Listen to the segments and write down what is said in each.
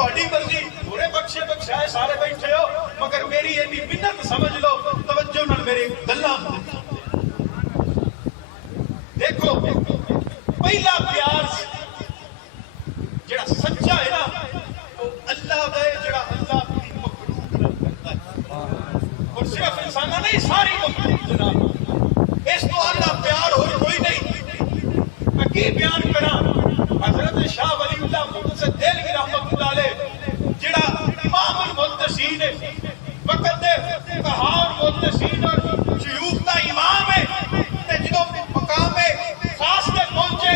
تہاڈی مرضی تھوڑے بخشے بخشائے سارے بیٹھے ہو مگر میری ایڈی منت سمجھ لو توجہ نال میرے گلاں دیکھو پہلا پیار جڑا سچا ہے نا وہ اللہ دا ہے جڑا اللہ کی مخلوق نال کرتا ہے اور صرف انساناں نہیں ساری مخلوق جناب اس تو اللہ پیار اور کوئی نہیں میں کی بیان کرا حضرت شاہ ولی اللہ مقدس دہلوی رحمۃ اللہ علیہ جڑا امام المحدثین ہے وقت دے کہار محدثین اور شیوخ دا امام ہے تے جدوں مقام خاص تے پہنچے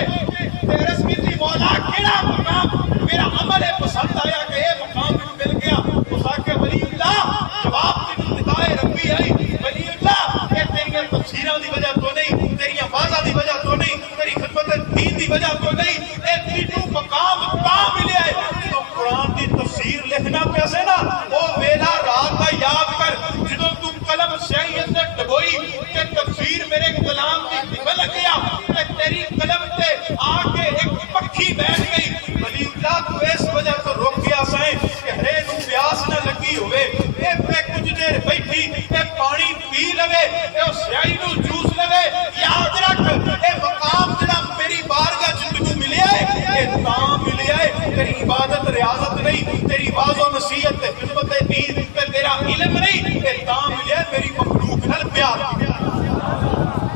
تے عرض کیتی مولا کیڑا مقام میرا عمل ہے پسند آیا کہ یہ مقام مجھے مل گیا اس آکے ولی اللہ جواب کی ندائے ربی آئی ولی اللہ یہ تیری تفسیروں دی وجہ تو نہیں تیری آوازاں دی وجہ تو نہیں تیری خدمت دین دی وجہ تو نہیں اے تینوں مقام تا ملے ہے تو قرآن دی تفسیر لکھنا پیسے نا وہ ویلا رات کا یاد کر جدوں تم قلم سیاہی اندر ڈبوئی کہ تفسیر میرے کلام دی نکل گیا تے تیری قلم تے آ کے ایک پکھی بیٹھ گئی ولی اللہ تو اس وجہ تو روک گیا سائیں کہ ہرے نو پیاس نہ لگی ہوئے اے پہ کچھ دیر بیٹھی اے پانی پی لوے اے سیاہی نو جوس لوے یاد رکھ اے مقام جڑا میری بارگاہ جتنو ملیا ہے اے تاں ملیا ہے تیری عبادت ریاضت نہیں تیری واز و نصیحت تے خدمت دین تے تیرا علم نہیں اے تاں ملیا ہے میری مخلوق نال پیار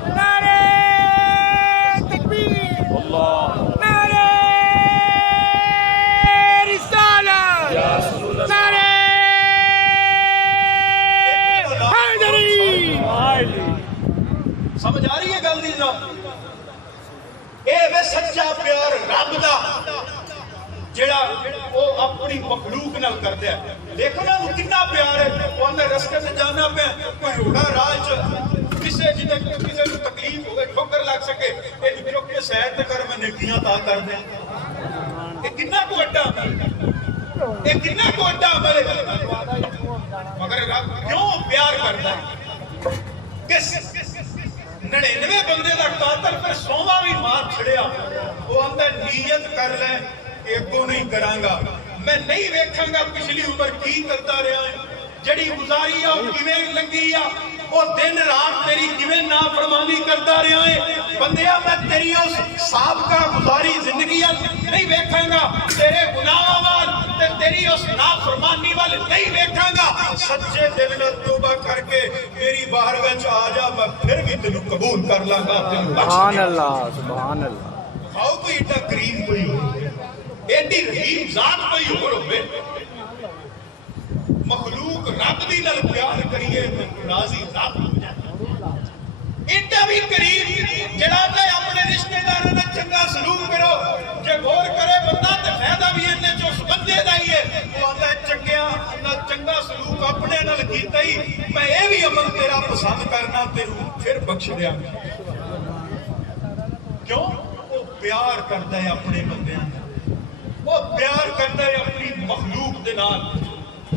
نعرہ تکبیر اللہ نعرہ رسالہ نعرہ حیدری سمجھ آ رہی ہے گل دی جناب اے وے سچا پیار رب دا جڑا وہ اپنی مخلوق نال کردا ہے دیکھو نا وہ کتنا پیار ہے وہ اندر رستے سے جانا پہ کوئی ہوڑا راہ کسے جدے کسے کو تکلیف ہوئے ٹھوکر لگ سکے اے جو کہ سیر تے کر میں نیکیاں تا کر دیں اے کتنا کو اڈا اے کتنا کو اڈا مگر رب کیوں پیار کرتا ہے کس 99 بندے دا قاتل پر 100واں بھی مار چھڑیا وہ اندر نیت کر لے کہ اگوں نہیں کرانگا میں نہیں ویکھاں گا پچھلی عمر کی کرتا رہا ہے جڑی گزاری ہے وہ کیویں لنگی ہے وہ دن رات تیری کیویں نافرمانی کرتا رہا ہے بندیا میں تیری اس سابقہ گزاری زندگی نہیں ویکھاں گا تیرے گناہاں وال تے تیری اس نافرمانی وال نہیں ویکھاں گا سچے دل نال توبہ کر کے میری بارگاہ وچ آ جا میں پھر بھی تینوں قبول کر لاں گا تینوں بخش سبحان اللہ سبحان اللہ آؤ کوئی ایڈا کریم کوئی ہو ایڈی رحیم ذات کوئی اور ہوئے مخلوق رب دی نال پیار کریے راضی رب ہو جائے ایڈا بھی کریم جڑا تے اپنے رشتہ داراں نال چنگا سلوک کرو جے غور کرے بندہ تے فائدہ بھی اندے چ اس بندے دا ہی ہے وہ آندا چنگیاں نال چنگا سلوک اپنے نال کیتا ہی میں اے بھی عمل تیرا پسند کرنا تینوں پھر بخش دیاں کیوں وہ پیار کردا ہے اپنے بندیاں وہ پیار کردا ہے اپنی مخلوق دے نال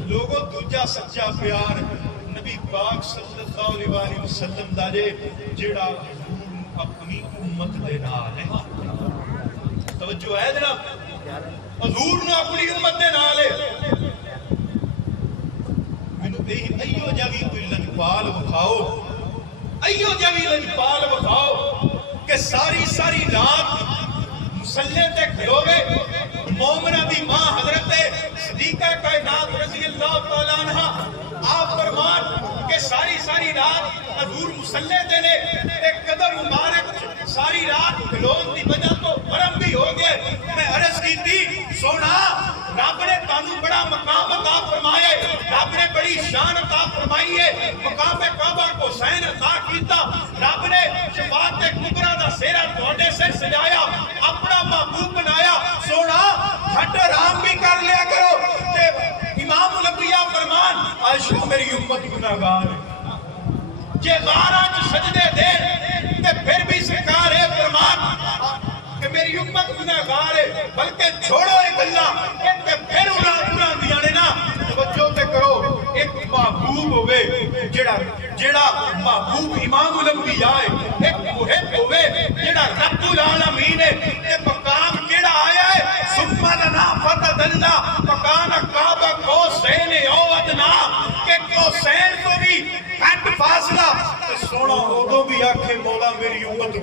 لوگوں دوجا سچا پیار نبی پاک صلی اللہ علیہ وسلم دا جیڑا حضور اپنی امت دے نال ہے توجہ ہے جناب حضور نے اپنی امت دے نال ہے مینوں تے ایو جا بھی کوئی لجپال وکھاؤ ایو جا بھی لجپال وکھاؤ کہ ساری رات مسلے تے کھلوے مومنہ دی ماں حضرت صدیقہ کائنات رضی اللہ تعالیٰ عنہ آپ فرمان کہ ساری رات حضور مسلے دے لے ایک قدر مبارک ساری رات کھلون دی وجہ تو برم بھی ہو گئے میں عرض کی تھی سونا رب نے تانوں بڑا مقام عطا فرمائے رب نے بڑی شان عطا فرمائی ہے مقام کعبہ کو حسین عطا کیتا رب نے شفاعت کبریٰ دا سہرا تواڈے سے سجایا اپنا محبوب بنایا سونا ہٹ آرام بھی کر لیا کرو تے امام الانبیاء فرمان عائشہ میری امت گناہگار ہے جے غاراں وچ سجدے دے تے پھر بھی سرکار ہے فرمان کہ میری امت گناہگار ہے بلکہ چھوڑو ایک اللہ تے پھر انہاں دیاں نے نا توجہ تے کرو ایک محبوب ہوئے جڑا محبوب امام الانبیاء ہے ایک محب ہوئے جڑا رب العالمین ہے تے مقام کیڑا آیا ہے ثم لنا فتدلنا مقام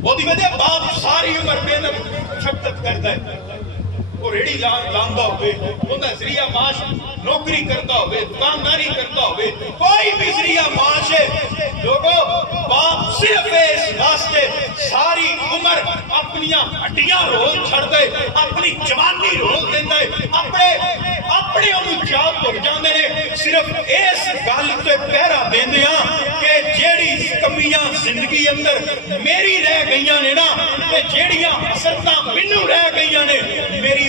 ਉਹਦੀ ਵਜ੍ਹਾ ਬਾਪ ਸਾਰੀ ਉਮਰ ਮਿਹਨਤ ਸ਼ਕਤ ਕਰਦਾ ਹੈ, ਉਹ ਰੇੜੀ ਲਾਉਂਦਾ ਹੋਵੇ, ਉਹਦਾ ਜ਼ਰੀਆ ਮਾਸ਼ ਨੌਕਰੀ ਕਰਦਾ ਹੋਵੇ, ਦੁਕਾਨਦਾਰੀ ਕਰਦਾ ਹੋਵੇ, ਕੋਈ ਵੀ ਜ਼ਰੀਆ ਮਾਸ਼ ਹੈ। ਲੋਗੋ ਬਾਪ ਸਿਰਫ ਇਸ ਵਾਸਤੇ ਸਾਰੀ ਉਮਰ ਆਪਣੀਆਂ ਹੱਡੀਆਂ ਰੋਲ ਛੱਡਦਾ ਹੈ, ਆਪਣੀ ਜਵਾਨੀ ਰੋਲ ਦਿੰਦਾ ਹੈ, ਆਪਣੇ ਉਹਨੂੰ ਚਾਹ ਭੁੱਲ ਜਾਂਦੇ ਨੇ, ਸਿਰਫ ਇਸ ਗੱਲ ਤੇ ਪਹਿਰਾ ਦਿੰਦੇ ਆ ਕਿ ਜਿਹੜੀ ਕਮੀਆਂ ਜ਼ਿੰਦਗੀ ਅੰਦਰ ਮੇਰੀ ਰਹਿ ਗਈਆਂ ਨੇ ਨਾ, ਤੇ ਜਿਹੜੀਆਂ ਹਸਰਤਾਂ ਮੈਨੂੰ ਰਹਿ ਗਈਆਂ ਨੇ, ਮੇਰੀ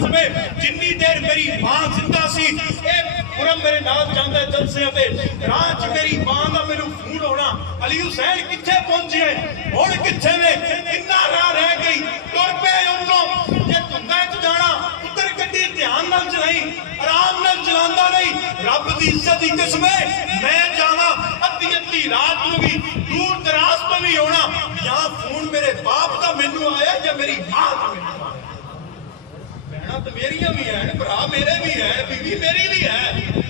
قسم ہے جنی دیر میری ماں زندہ سی اے پورم میرے نال جاندے جلسے تے راہ میری ماں دا میرے فون ہونا علی حسین کتھے پہنچے ہن کتھے نے اتنا راہ رہ گئی ٹر پے اونوں جے تنگا وچ جانا اتر گڈی دھیان نال چلائی آرام نال چلاندا نہیں رب دی عزت دی قسم ہے میں جاواں ادھی رات نو بھی دور دراز تو بھی ہونا یا فون میرے باپ دا مینوں آیا یا میری ماں دا مینوں آیا بہنا تو میریاں بھی ہیں بھرا میرے بھی ہیں بیوی میری بھی ہے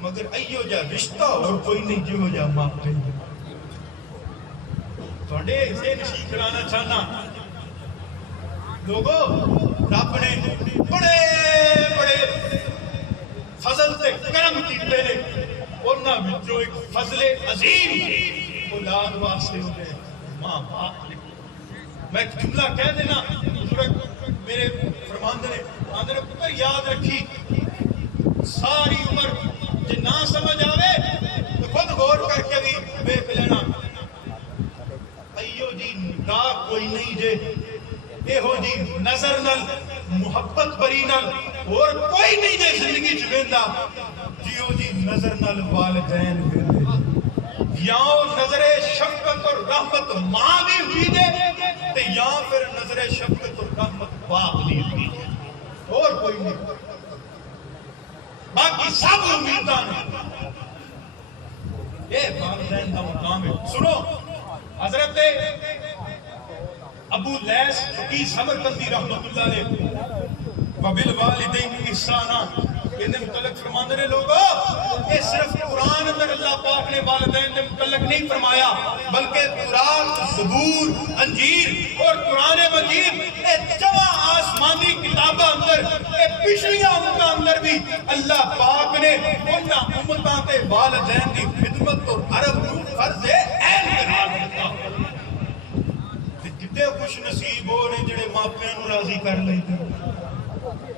مگر ایو جا رشتہ اور کوئی نہیں جو جا ماپے تھوڑے اسے نشی کرانا چاہنا لوگوں رب نے بڑے بڑے فضل سے کرم کیتے نے انہاں وچوں ایک فضل عظیم اولاد واسطے ہوتے ماں باپ نے میں ایک جملہ کہہ دینا حضور میرے فرماندے نے پتر یاد رکھی ساری عمر جے نہ سمجھ آوے تو خود غور کر کے بھی دیکھ لینا ایو جی نکاح کوئی نہیں جے ایہو جی نظر نال محبت بری نال اور کوئی نہیں جے زندگی چ ویندا جیو جی نظر نال والدین ویندے یا نظر شفقت اور رحمت ماں دی ہوئی دے تے یا پھر نظر شفقت اور رحمت باپ دی ہوئی دے اور کوئی نہیں باقی سب امیداں اے والدین دا مقام ہے سنو حضرت ابو لیث فقیہ سمرقندی رحمت اللہ علیہ وبالوالدین احسانا انہیں متعلق فرماندے نے لوگوں یہ صرف قرآن اندر اللہ پاک نے والدین نے متعلق نہیں فرمایا بلکہ قرآن زبور انجیل اور قرآن مجید یہ جمع آسمانی کتابہ اندر یہ پچھلیاں امتاں اندر بھی اللہ پاک نے انہاں امتاں تے والدین کی خدمت اور عرب فرض عین قرار دیتا کتنے خوش نصیب ہو نے جڑے ماپیاں نو راضی کر لیندے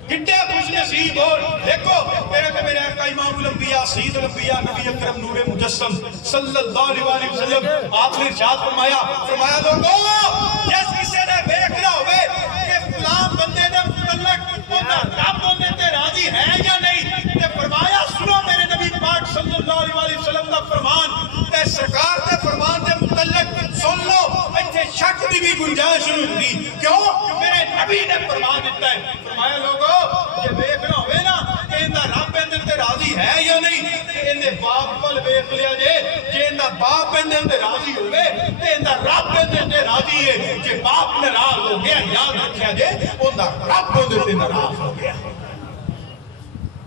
کتنے خوش نصیب ہو دیکھو میرے آقا امام الانبیاء سید الانبیاء نبی اکرم نور مجسم صلی اللہ علیہ وسلم آپ نے ارشاد فرمایا لوگوں جس کسی نے دیکھنا ہوئے کہ فلاں بندے نے متعلق ہوتا رب ہونے تے راضی ہے یا نہیں تے فرمایا سنو میرے نبی پاک صلی اللہ علیہ وسلم کا فرمان تے سرکار دے فرمان دے متعلق سن لو ایتھے شک دی بھی گنجائش نہیں ہوندی کیوں میرے نبی نے فرمان دیتا ہے فرمایا لوگوں یہ دیکھنا ہوئے نا کہ اندہ رب اندر تے راضی ہے یا نہیں اندے باپ پل دیکھ لیا جے اندہ باپ اندر تے راضی ہوئے تے اندہ رب اندر تے راضی ہے جے باپ ناراض ہو گیا یاد رکھیا جے اندہ رب اندر تے ناراض ہو گیا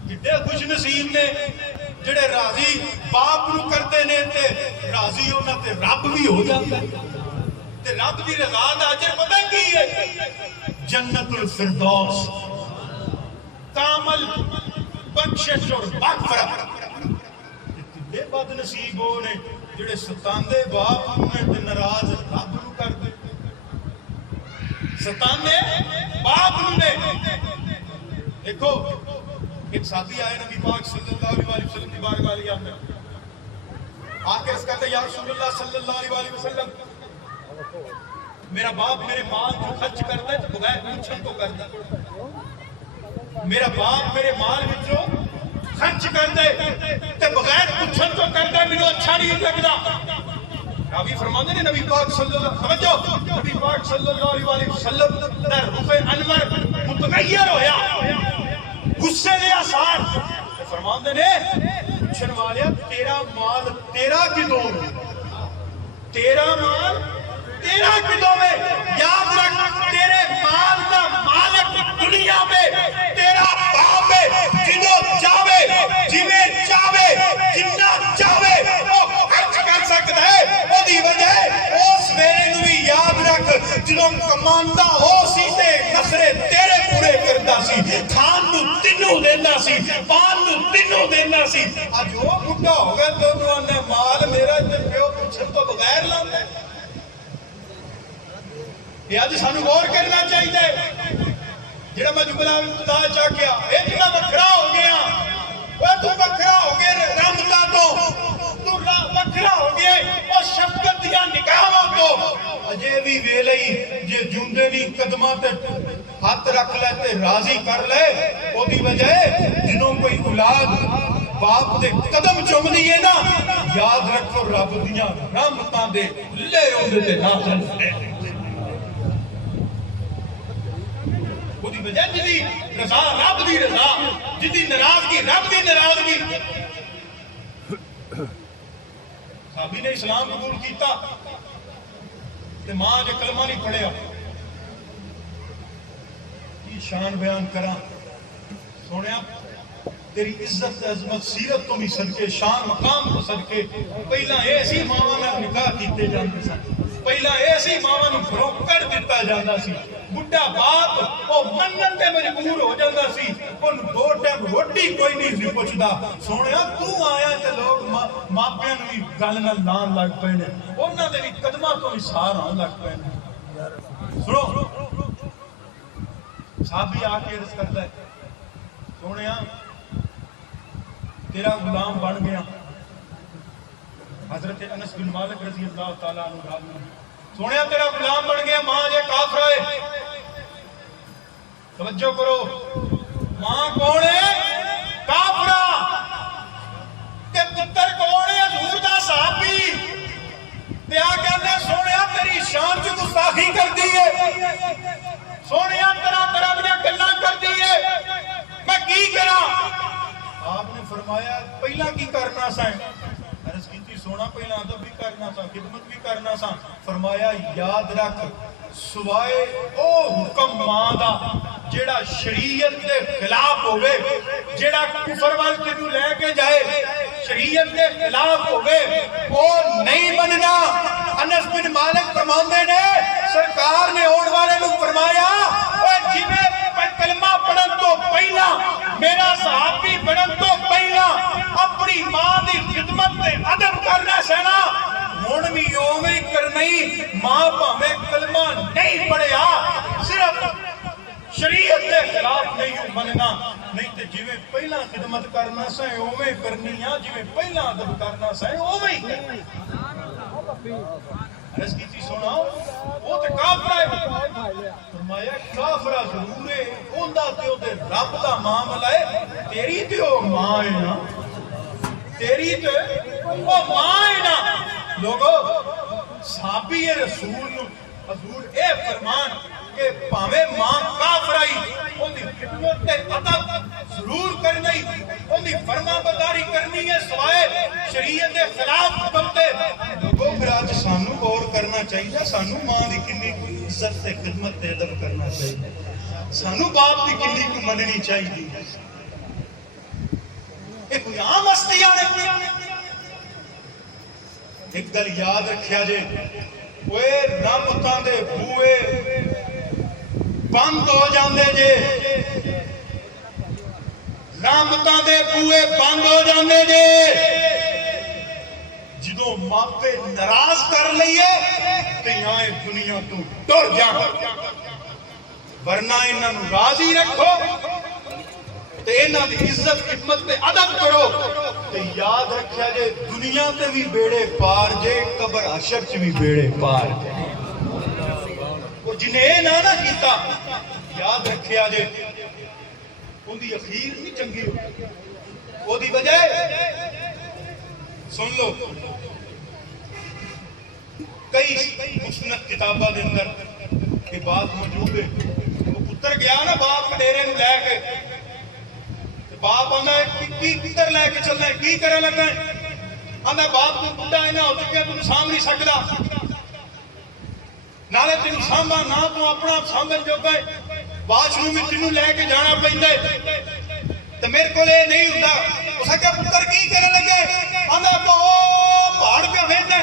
کتنے خوش نصیب نے جڑے راضی باپ نو کرتے نے تے راضی ہونا تے رب بھی ہو جاتا ہے تے رب دی رضا دا اجر پتہ کی ہے جنت الفردوس کامل بخشش اور مغفرت کتنے بد نصیب ہو نے جڑے ستاندے باپ نو تے ناراض رب نو کر دے ستاندے باپ نو نے دیکھو ایک ساتھی آئے نبی پاک صلی اللہ علیہ وسلم کی بارگاہ لیا آکر اس کہتے یا رسول اللہ صلی اللہ علیہ وسلم میرا باپ میرے مال کو خرچ کرتا ہے تو بغیر پوچھن تو کرتا میرا باپ میرے مال وچوں خرچ کرتا ہے تو بغیر پوچھن تو کرتا ہے مجھے اچھا نہیں لگتا راوی فرماندے نے نبی پاک صلی اللہ سمجھو نبی پاک صلی اللہ علیہ وسلم دا رخ انور متغیر ہویا غصے دے آثار فرماندے نے پوچھن والے تیرا مال تیرا کدوں تیرا مال تیرا کدوں میں یاد رکھ تیرے مال دا مالک دنیا میں تیرا باپ ہے جنوں چاہے جویں چاہے جنہ چاہے وہ خرچ کر سکتا ہے وہ دی وجہ اس ویلے نو بھی یاد رکھ جنوں کماندا ہو سی تے نخرے تیرے پورے کردا سی کھان نو تینوں دیندا سی پان نو تینوں دیندا سی اج وہ بڈھا ہو گیا تو نے مال میرا تے پیو پوچھن تو بغیر لاندا یہ آج سانو غور کرنا چاہیے جڑا میں جملہ ابتدا چاہ کیا یہ جڑا وکھرا ہو گیا وہ تو وکھرا ہو گئے رحمتاں تو وکھرا ہو گئے اور شفقت دیا نگاہاں تو اجے بھی ویلے ہی جے جوندے نہیں قدماں تے ہاتھ رکھ لے تے راضی کر لے اودی وجہ جدوں کوئی اولاد باپ دے قدم چوم دیے نا یاد رکھو رب دیاں رحمتاں دے لے اوندے تے نازل ہے اودی وجہ جدی رضا رب دی رضا جدی ناراضگی رب دی ناراضگی صحابی نے اسلام قبول کیتا تے ماں جے کلمہ نہیں پڑھیا شان بیان کرا سونیا تیری عزت عظمت سیرت تو بھی صدقے شان مقام تو صدقے پہلا ایسی ماواں نال نکاح کیتے جاندے سن پہلا ایسی ماواں نوں گھروں کڈ دتا جاندا سی بڈھا باپ او منن تے مجبور ہو جاندا سی اون دو ٹائم روٹی کوئی نہیں سی پچھدا سونیا تو آیا تے لوگ ماپیاں نوں بھی گل نال لان لگ پئے نے انہاں دے بھی قدماں تو اشار ہون لگ پئے نے سنو صحابی آ کے عرض کرتا ہے سونیا تیرا غلام بن گیا حضرت انس بن مالک رضی اللہ تعالیٰ عنہ سونیا تیرا غلام بن گیا ماں جے کافر ہے توجہ کرو ماں کون ہے کافرہ تے پتر کون ہے حضور دا صحابی تے آ کہنے سونیا تیری شان چ گستاخی کر دی ہے سونیا طرح طرح دیا گلاں کر دیئے میں کی کراں آپ نے فرمایا پہلا کی کرنا سا عرض کیتی سونا پہلا ادب بھی کرنا سا خدمت بھی کرنا سا فرمایا یاد رکھ سوائے او حکم ماں دا جیڑا شریعت کے خلاف ہوئے جیڑا کفر وال تینوں لے کے جائے شریعت کے خلاف ہوئے وہ نہیں بننا انس بن مالک فرماندے نے سرکار نے اون والے نوں فرمایا اے جویں کلمہ پڑھن تو پہلا میرا صحابی بنن تو پہلا اپنی ماں دی خدمت تے ادب کرنا سینا ہن بھی اوویں کرنی ماں بھاویں کلمہ نہیں پڑھیا صرف شریعت کے خلاف نہیں بننا نہیں تے جویں پہلا خدمت کرنا سا اوویں کرنی آ جویں پہلا ادب کرنا سا اوویں کرنی عرض کی تھی سونا وہ تے کافر ہے فرمایا کافرہ ضرور ہے اوندا تے او دے رب دا معاملہ ہے تیری تے او ماں ہے نا تیری تے او ماں ہے نا لوگو صحابی رسول حضور اے فرمان کہ پاویں ماں کافرائی اون دی خدمت تے ادب ضرور کرنی اون دی فرما برداری کرنی ہے سوائے شریعت کے خلاف حکم تے لوگوں پھر آج سانو غور کرنا چاہیے سانو ماں دی کنی کوئی عزت تے خدمت تے ادب کرنا چاہیے سانو باپ دی کنی کو مننی چاہیے ایک کوئی عام ہستیاں نے ایک گل یاد رکھیا جے اوے رحمتاں دے بوئے بند ہو جاندے جے رحمتاں دے بوئے بند ہو جاندے جے جدوں ماپے ناراض کر لئیے تے یہاں دنیا تو ٹر جا ورنہ انہاں نوں راضی رکھو تے انہاں دی عزت خدمت تے ادب کرو تے یاد رکھیا جے دنیا تے بھی بیڑے پار جے قبر حشر چ بھی بیڑے پار جے وہ جنہیں نہ کیتا یاد رکھیا جے ان دی اخیر نہیں چنگی ہو وہ دی وجہ سن لو کئی مسند کتابہ دے اندر یہ بات موجود ہے وہ پتر گیا نا باپ ڈیرے نو لے کے باپ آندا ہے کی پتر لے کے چلنا ہے کی کرے لگا ہے آندا باپ کو بڈھا ہے نا ہو چکے تم سام نہیں سکدا نالے تینوں سامبا نہ تو اپنا سامبن جو گئے واش روم میں تینوں لے کے جانا پیندا ہے تے میرے کول اے نہیں ہوندا اس کہا پتر کی کرے لگے آندا تو پہاڑ پہ ویندا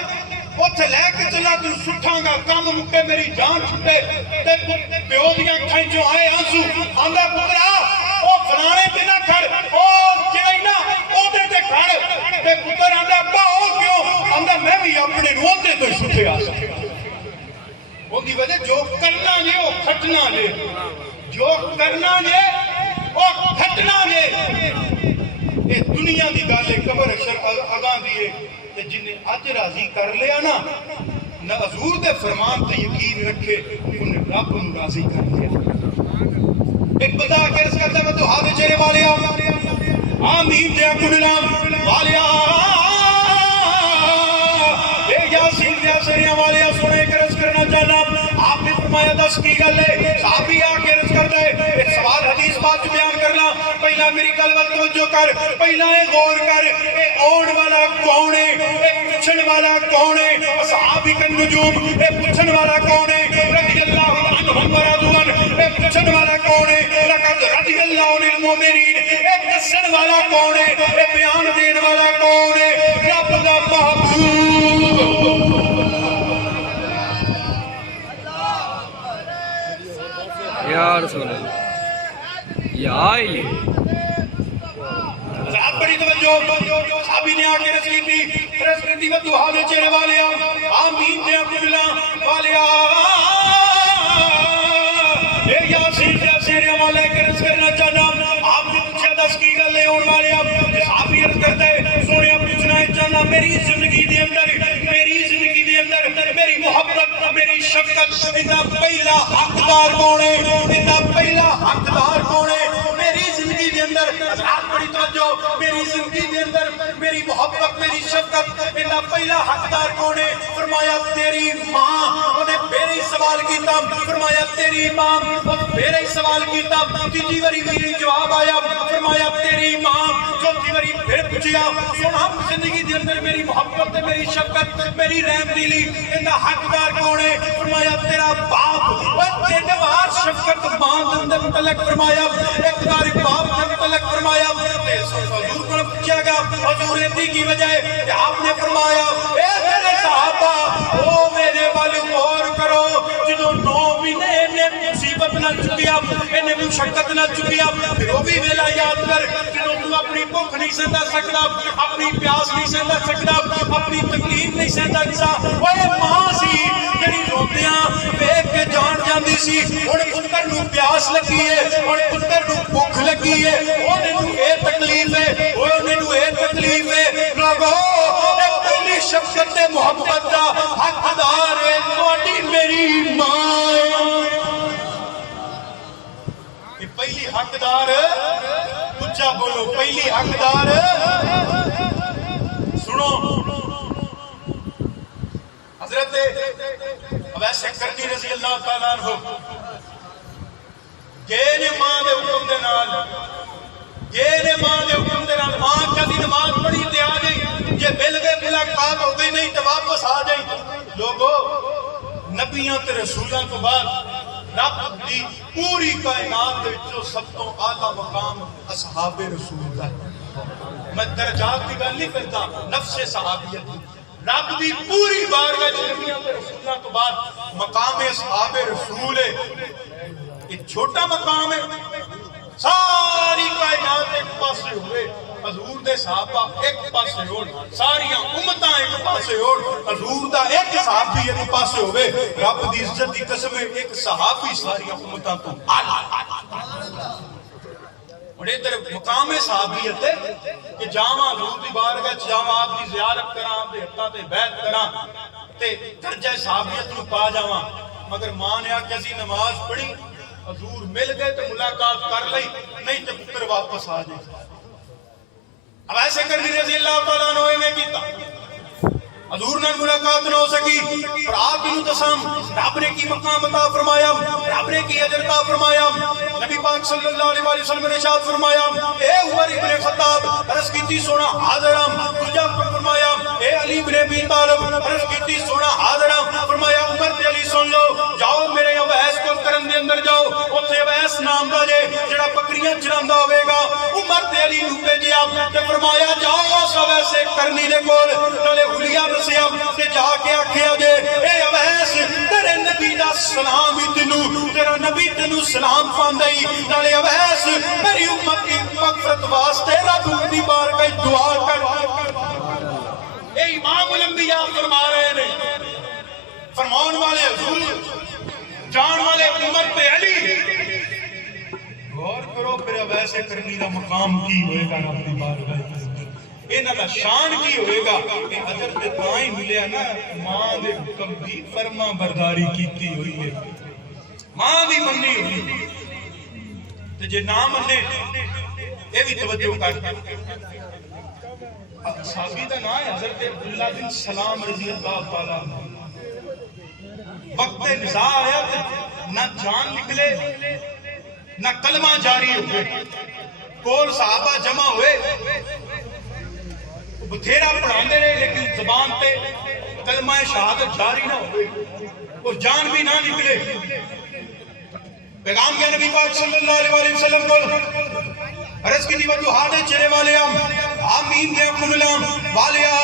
اوتھے لے کے چلا تو سٹھاں گا کم مکے میری جان چھٹے تے پیو دیاں اکھاں چوں آئے آنسو آندا پترا او فلانے تے نہ کھڑ او جڑا نا او دے تے کھڑ تے پتر آندا ابا او کیوں آندا میں بھی اپنے روندے تو چھٹے آ سکدا وہ دی وجہ جو کرنا جے وہ کھٹنا جے جو کرنا جے وہ کھٹنا جے یہ دنیا دی گل ہے قبر حشر اگاں دی تے جن اج راضی کر لیا نا حضور دے فرمان تے یقین رکھے انہیں رب نو راضی کر لیا ایک بتا کے رس کرتا ہے تو ہاتھ چہرے والیا آمین دیا کنلام والیا اے یاسین دیا سریاں والیا سنے کے رس کرنا چاہنا آپ نے فرمایا 10 کی گل ہے صحابی آ کے رس کرتا ہے ایک سوال حدیث بات بیان کرنا پہلا میری گل توجہ کر پہلا اے غور کر اے اون والا کون ہے اے پوچھن والا کون ہے صحابی کا نجوم اے پوچھن والا کون ہے رضی اللہ عنہم ورضوان اے پوچھن والا کون ہے لقد رضی اللہ عن المؤمنین اے دسن والا کون ہے اے بیان دین والا کون ہے رب دا محبوب یا رسول اللہ یا علی آپ بڑی توجہ صحابی نے آکے رسکی تھی رسکی و دعا دے چہرے والے آمین دے عبداللہ والے اے یاسین دے سیرے والے کے رس کرنا چاہنا آپ نے پوچھا 10 کی گل لے اون والے صحابی عرض کرتا ہے سونے پوچھنا ہے چاہنا میری زندگی دے اندر میری محبت میری شفقت انہا پہلا حقدار کون ہے انہا پہلا حقدار کون ہے میری زندگی دے اندر آپ بڑی توجہ میری زندگی دے اندر میری محبت میری شفقت انہا پہلا حقدار کون ہے فرمایا تیری ماں انہیں پھر ہی سوال کیتا فرمایا تیری ماں انہیں پھر ہی سوال کیتا تیجی وری میری جواب آیا فرمایا تیری ماں چوتھی وری پھر پوچھیا سنا زندگی دے اندر میری محبت میری شفقت میری رحم دلی انہا حقدار کون ہے فرمایا تیرا باپ وہ تیرے وار شفقت ماں دے متعلق فرمایا اقدار باپ دے متعلق فرمایا حضور کو پوچھا گیا حضور نے کی وجہ ہے کہ آپ نے فرمایا اے میرے صحابہ او میرے والے غور کرو جنہوں 9 مہینے نے مصیبت نہ چکیا انہیں مشقت نہ چکیا پھر وہ بھی ویلا یاد کر جنہوں تو اپنی بھوک نہیں سہتا سکتا اپنی پیاس نہیں سہتا سکتا اپنی تکلیف نہیں سہتا سکتا وہ ماں سی جڑی روندیاں ویکھ کے جان جاندی سی ہن پتر نوں پیاس لگی ہے ہن پتر نوں بھوک لگی ہے اونے نوں اے تکلیف ہے اونے نوں اے تکلیف ہے لوگو پہلی شفقت محبت دا حقدار ہے تہاڈی میری ماں یہ پہلی حقدار اونچا بولو پہلی حقدار سنو حضرت اویس کرنی رضی اللہ تعالیٰ عنہ گئے نے ماں دے حکم دے نال گئے نے ماں دے حکم دے نال ماں کدی نماز پڑھی تے آ گئی جے مل گئے ملاقات ہو گئی نہیں تے واپس آ جائی لوگو نبیاں تے رسولاں تو بعد رب دی پوری کائنات دے وچوں سب تو اعلیٰ مقام اصحاب رسول دا میں درجات کی گل نہیں کرتا نفس صحابیت رب دی پوری بارگاہ وچ نبیاں تے رسولاں تو بعد مقام اصحاب رسول ہے یہ چھوٹا مقام ہے ساری کائنات ایک پاسے ہوئے حضور دے صحابہ ایک پاسے ہوڑ ساری امتاں ایک پاسے ہوڑ حضور دا ایک صحابی ایک پاسے ہوئے رب دی عزت دی قسم ایک صحابی ساری امتاں تو اور ادھر مقام صحابیت ہے کہ جاواں حضور دی بارگاہ جاواں آپ دی زیارت کراں آپ دے ہتھاں تے بیعت کراں تے درجہ صحابیت نوں پا جاواں مگر ماں نے آکھیا سی نماز پڑھی حضور مل گئے تو ملاقات کر لئی نہیں تو پتر واپس آ جائے اب ایسے کرنی رضی اللہ تعالیٰ عنہ میں کیتا حضور نے ملاقات نہ ہو سکی اور آپ انہوں تسام رب نے کی مقام عطا فرمایا رب نے کی اجر عطا فرمایا نبی پاک صلی اللہ علیہ وسلم نے ارشاد فرمایا اے عمر ابن خطاب عرض کیتی سونا حاضرام تجھا فرمایا اے علی ابن ابی طالب عرض کیتی سونا حاضرام فرمایا عمر تے علی سن لو جاؤ میرے اویس کو کرن دے اندر جاؤ اوتھے اویس نام دا جے جڑا بکریاں چراندا ہوے گا عمر تے علی نوں بھیجیا تے فرمایا جاؤ اس اویس کرنی دے کول نالے حلیہ دسیا تے جا کے آکھیا جے اے اویس تیرے نبی دا سلام ہی تینوں تیرا نبی تینوں سلام پاندا ہی نالے اویس میری امت دی مغفرت واسطے رب دی بارگاہ دعا کر اے امام الانبیاء فرما رہے ہیں فرمان والے حضور جان والے عمر پہ علی غور کرو پھر اب ایسے کرنی دا مقام کی ہوئے گا رب دی بارگاہ انہاں دا شان کی ہوئے گا کہ اجر تے تائیں ملیا نا ماں دے حکم دی فرما برداری کیتی ہوئی ہے ماں دی منی ہوئی تے جے نہ منے اے بھی توجہ کر صحابی دا نام ہے حضرت عبداللہ بن سلام رضی اللہ تعالیٰ عنہ. وقت نزاع آیا تو نہ جان نکلے نہ کلمہ جاری ہوئے. کول صحابہ جمع ہوئے بتھیرا پڑھانے رہے لیکن زبان پہ کلمہ شہادت جاری نہ ہوئے اور جان بھی نہ نکلے. پیغام کے نبی پاک صلی اللہ علیہ وسلم کو عرض کی دیوہ ہاڑے چرے والے آمین دے اپن غلام والیا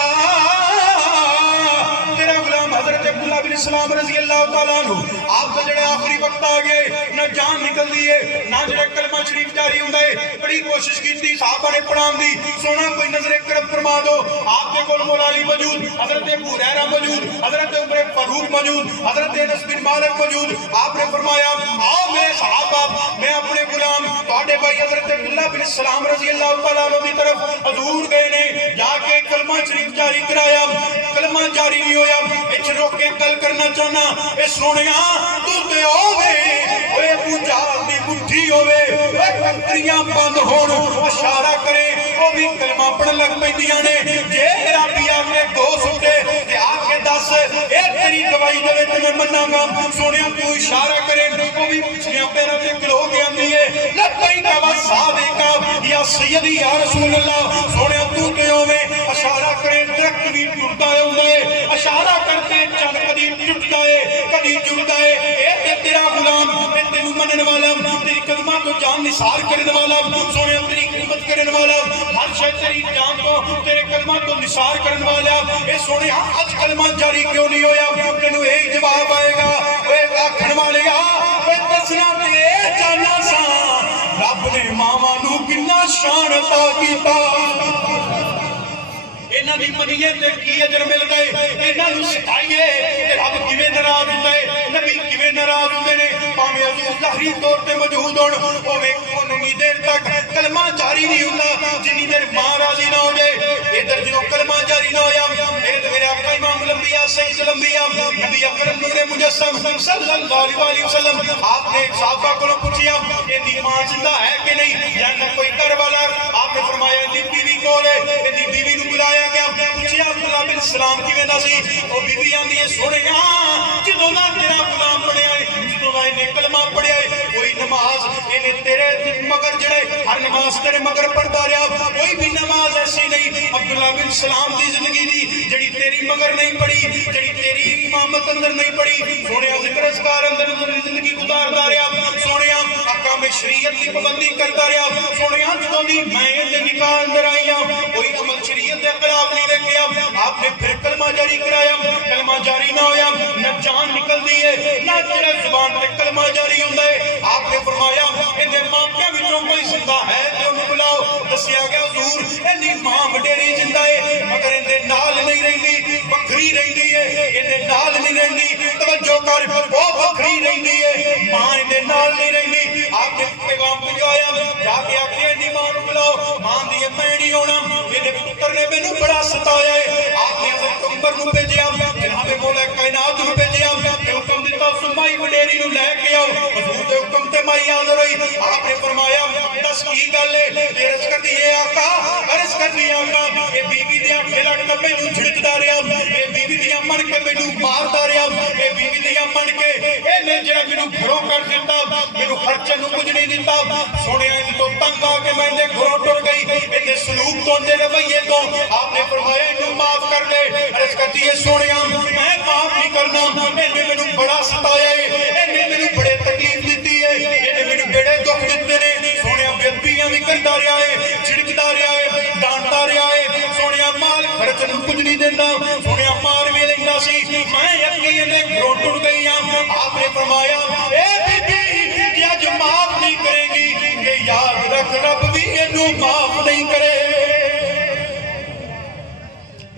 تیرا غلام حضرت عبداللہ بن سلام رضی اللہ تعالیٰ عنہ آپ کا جڑے آخری وقت آگئے نہ جان نکل دیئے نہ جڑے کلمہ شریف جاری ہوں دے. بڑی کوشش کی تھی صحابہ نے پڑھام دی سونا کوئی نظر کرم فرما دو. آپ کے کول مولا علی موجود, حضرت ابو ہریرہ موجود, حضرت عمر فاروق موجود, حضرت انس بن مالک موجود. آپ نے فرمایا آؤ میرے صحابہ میں اپنے غلام تواڈے بھائی حضرت عبداللہ بن سلام رضی اللہ تعالیٰ عنہ دی طرف حضور گئے نے جا کے کلمہ شریف جاری کرایا. کلمہ جاری نہیں ہویا. اچھ روک کے کل کرنا چاہنا اے سونیا تو تے ہووے اے ابو جہل دی مٹھی ہووے اے کنکریاں بند ہون اشارہ کرے او بھی کلمہ پڑھن لگ پیندیاں نے. جے میرا پیا کے دو سٹے تے آ کے دس اے تیری دوائی دے تے میں مناں گا. سونیا تو اشارہ کرے او بھی پچھلیاں پیراں تے کھلو کے آندی ہے لبیک و صادقا یا سیدی یا رسول اللہ. سونیا تو تے ہووے اشارہ کرے درخت بھی ٹوٹتا ہے اشارہ کرتے چل کدی ٹوٹتا ہے کدی جڑتا ہے. اے تیرا غلام میں تینوں منن والا تیری کلمہ تو جان نثار کرنے والا سونے تیری خدمت کرنے والا ہر شے تیری جان تو تیرے کلمہ تو نثار کرنے والا. اے سونے آج کلمہ جاری کیوں نہیں ہویا؟ تینوں یہی جواب آئے گا اے آکھن والے اے دسنا تے جانا سا رب نے ماواں نو کنا شان عطا کیتا. انہاں دی منیے تے کی اجر ملدا ہے. انہاں نوں سکھائیے کہ رب کیویں ناراض ہوندا ہے نبی کیویں ناراض ہوندے نے. بھاویں حضور ظاہری طور تے موجود ہون اوویں اونی دیر تک کلمہ جاری نہیں ہوندا جنی دیر ماں راضی نہ ہو جائے. ادھر جدوں کلمہ جاری نہ ہویا میرے آقا امام الانبیاء سید الانبیاء نبی اکرم نور مجسم صلی اللہ علیہ وسلم آپ نے صحابہ کو پوچھیا کہ دی ماں زندہ ہے کہ نہیں یا نہ کوئی گھر والا. آپ نے فرمایا دی بیوی کول ہے. دی بیوی نوں بلایا گیا پوچھیا عبداللہ بن سلام کیویں دا سی. او بیوی آندی ہے سونیا جدوں دا تیرا غلام بنیا ہے جدوں دا نے کلمہ پڑھیا ہے کوئی نماز اینے تیرے مگر جڑے ہر نماز تیرے مگر پڑھدا رہیا کوئی بھی نماز ایسی نہیں عبداللہ بن سلام دی زندگی دی جڑی تیری مگر نہیں پڑھی جڑی تیری امامت اندر نہیں پڑھی. سونیا ذکر اذکار اندر زندگی گزاردا رہیا. سونیا احکام شریعت دی پابندی کردا رہیا. سونیا جدوں دی میں دے نکاح اندر آئی ہاں کوئی عمل شریعت دے خلاف نہیں دیکھیا. آپ نے پھر کلمہ جاری کرایا. کلمہ جاری نہ ہویا نہ جان نکلدی ہے نہ تیرے زبان تے کلمہ جاری ہوندا ہے. آپ نے فرمایا اندے ماپیاں وچوں کوئی زندہ ہے تے اونوں بلاؤ. دسیا گیا حضور اندی ماں وڈیری زندہ ہے مگر اندے نال نہیں رہندی بکھری رہندی ہے. اندے نال نہیں رہندی توجہ کر او بکھری رہندی ہے ماں اندے نال نہیں رہندی. آپ نے پیغام پہنچایا جا کے آکھیا اندی ماں نوں بلاؤ. ماں دی میں نہیں ہونا میرے پتر نے مینوں بڑا ستایا ہے. آپ نے حضرت عمر نوں بھیجیا جناب مولا کائنات نوں بھیجیا تے حکم دتا سمائی وڈیری نوں لے کے آؤ. حضور دے حکم تے مائی حاضر ہوئی. آپ نے فرمایا دس کی گل ہے. عرض کر دی اے آقا عرض کر دی آقا اے بیوی دی اکھے لگ کے مینوں جھڑکدا رہیا اے بیوی دی من کے مینوں ماردا رہیا اے بیوی دی من کے اے نے جڑا مینوں گھروں کر دتا مینوں خرچے نوں کچھ نہیں دتا. سونیا اس تو تنگ آ کے میں دے گھروں ٹر گئی اے سلوک تو دے رویے تو. آپ نے فرمایا اینوں معاف کر دے. عرض کر دی سونیا میں معاف نہیں کرنا اے نے مینوں بڑا ستایا ہے اے نے مینوں بڑے تکلیف دتی ہے اے نے مینوں بڑے دکھ دتے نے. سونیا بیبیاں بھی کردا رہیا ہے چھڑکدا رہیا ہے ڈانٹدا رہیا ہے. سونیا مال خرچ نوں کچھ نہیں دیندا. سونیا مار بھی لیندا سی. میں یقین نے گھروں ٹر گئی ہاں. آپ نے فرمایا اے بی بی کہ اج معاف نہیں کرے گی کہ یاد رکھ رب بھی اینوں معاف نہیں کرے.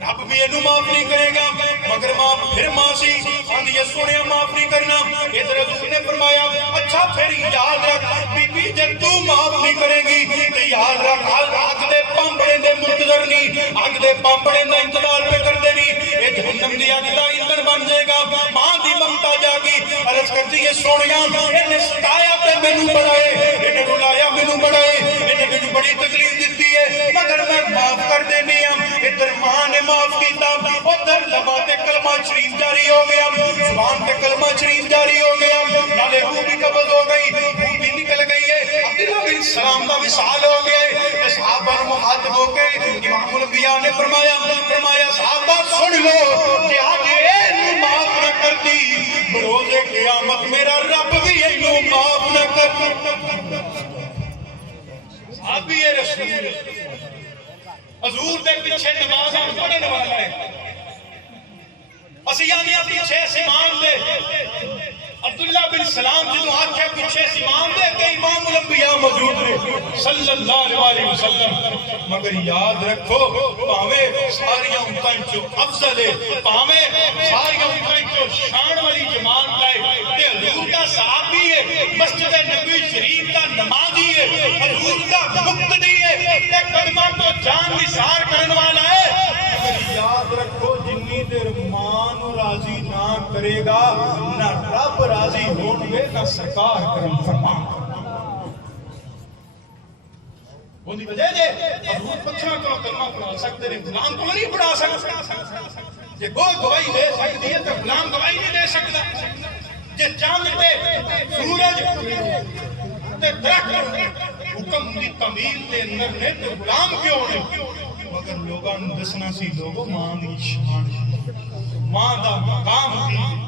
رب بھی اینوں معاف نہیں کرے گا مگر ماں پھر ماں سی آندی ہے سونیا معاف نہیں کرنا. ادھر حضور نے فرمایا اچھا پھر یاد رکھ بی بی جب تو معاف نہیں کرے گی تو یاد رکھ اگ دے پامبڑے دے منتظر نہیں اگ دے پامبڑے دا انتظار پہ کر دے نہیں. اے جہنم دی اگ دا ایندھن بن جائے گا. ماں دی ممتا جاگی عرض کرتی ہے سونیا انہیں ستایا تے مینوں بڑھائے انہیں رلایا مینوں بڑھائے انہیں مینوں بڑی تکلیف دیتی ہے مگر میں معاف کر دینی ہوں ادھر ماں نے معاف کیتا ادھر لبا تے کلمہ شریف جاری ہو گیا زبان تے کلمہ شریف جاری ہو گیا نالے روح بھی قبض ہو گئی روح بھی نکل گئی ہے عبداللہ بن سلام کا وصال ہو گیا ہے صحابہ مخاطب ہو کے امام الانبیاء نے فرمایا صحابہ سن لو کہ آج اینو معاف نہ کر دی بروز قیامت میرا رب بھی اینو معاف نہ کر صحابی رسول حضور دے پیچھے نماز پڑھنے والا ہے اسی آنیا پیچھے امام دے عبداللہ بن سلام جدو آنکھیں پیچھے امام دے کہ امام الانبیاء موجود رہے صلی اللہ علیہ وسلم مگر یاد رکھو پاوے ساریاں امتائیں جو افضل ہے پاوے ساریاں امتائیں جو شان والی جماعت لائے کہ حضور کا صحابی ہے مسجد نبی شریف کا نمازی ہے حضور کا مقتدی ہے کہ قدمہ تو جان نثار کرنے والا ہے مگر یاد رکھو جنی دیر مان راضی نہ کرے گا نہ رب راضی ہون گے نہ سرکار کرم فرما وہ دی وجہ جے حضور پتھراں کو کلمہ پڑھا سکتے ہیں غلام کو نہیں پڑھا سکتے جے گواہی دے سکتی ہے تو غلام گواہی نہیں دے سکتا جے چاند تے سورج تے درخت حکم دی تمیل تے اندر نے تے غلام کیوں نے مگر لوگاں نوں دسنا سی لوگوں ماں دی شان ماں دا مقام دی